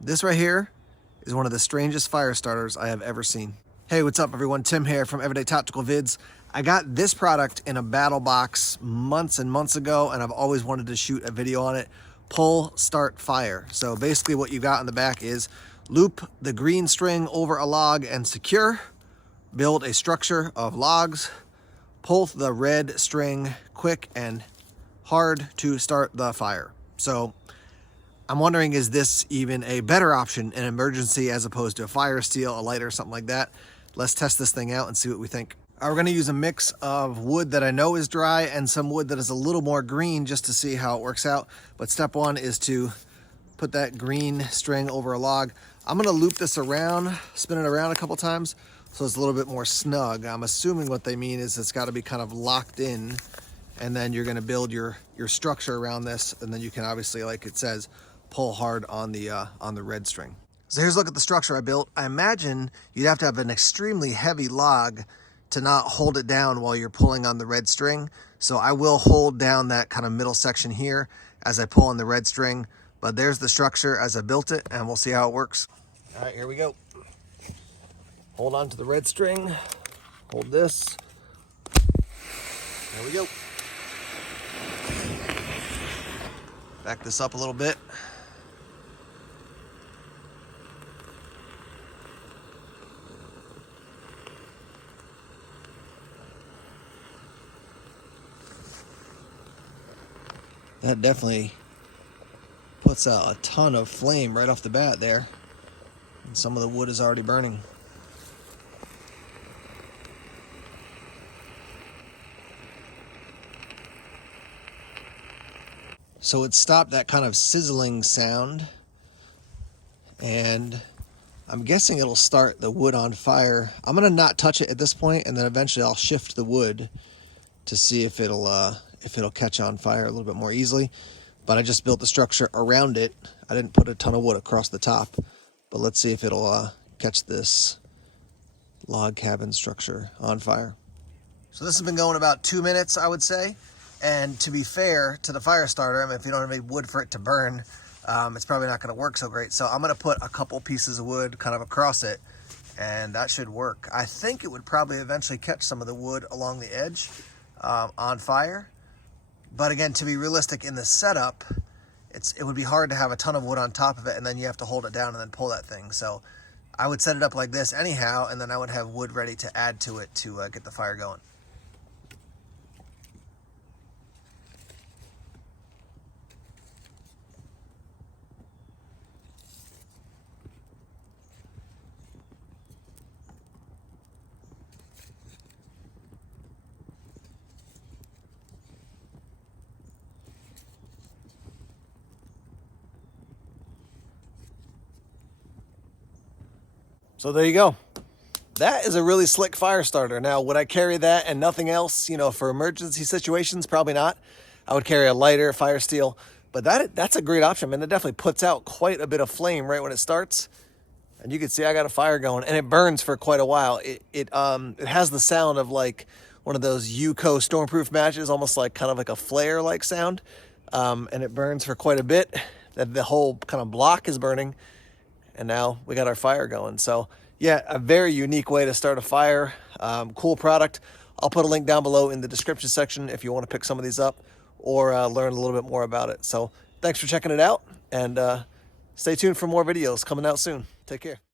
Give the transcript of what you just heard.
This right here is one of the strangest fire starters I have ever seen. Hey, what's up everyone? Tim here from Everyday Tactical Vids. I got this product in a battle box months and months ago, and I've always wanted to shoot a video on it. Pull, start, fire. So basically what you got in the back is loop the green string over a log and secure, build a structure of logs, pull the red string quick and hard to start the fire. So I'm wondering, is this even a better option in emergency as opposed to a fire steel, a lighter, something like that? Let's test this thing out and see what we think. We're gonna use a mix of wood that I know is dry and some wood that is a little more green just to see how it works out. But step one is to put that green string over a log. I'm gonna loop this around, spin it around a couple times so it's a little bit more snug. I'm assuming what they mean is it's gotta be kind of locked in, and then you're gonna build your structure around this, and then you can obviously, like it says, pull hard on the red string. So here's a look at the structure I built. I imagine you'd have to have an extremely heavy log to not hold it down while you're pulling on the red string. So I will hold down that kind of middle section here as I pull on the red string, but there's the structure as I built it, and we'll see how it works. All right, here we go. Hold on to the red string, hold this. There we go. Back this up a little bit. That definitely puts out a ton of flame right off the bat there. And some of the wood is already burning. So it stopped that kind of sizzling sound. And I'm guessing it'll start the wood on fire. I'm gonna not touch it at this point, and then eventually I'll shift the wood to see if it'll catch on fire a little bit more easily. But I just built the structure around it. I didn't put a ton of wood across the top, but let's see if it'll catch this log cabin structure on fire. So this has been going about 2 minutes, I would say. And to be fair to the fire starter, I mean, if you don't have any wood for it to burn, it's probably not gonna work so great. So I'm gonna put a couple pieces of wood kind of across it, and that should work. I think it would probably eventually catch some of the wood along the edge on fire. But again, to be realistic in the setup, it would be hard to have a ton of wood on top of it, and then you have to hold it down and then pull that thing. So I would set it up like this anyhow, and then I would have wood ready to add to it to get the fire going. So there you go. That is a really slick fire starter. Now, would I carry that and nothing else, for emergency situations? Probably not. I would carry a lighter, fire steel, but that's a great option. I mean, it definitely puts out quite a bit of flame right when it starts. And you can see I got a fire going, and it burns for quite a while. It has the sound of like one of those UCO stormproof matches, almost like kind of like a flare-like sound. And it burns for quite a bit. The whole kind of block is burning. And now we got our fire going. So yeah, a very unique way to start a fire. Cool product. I'll put a link down below in the description section if you want to pick some of these up or learn a little bit more about it. So thanks for checking it out, and stay tuned for more videos coming out soon. Take care.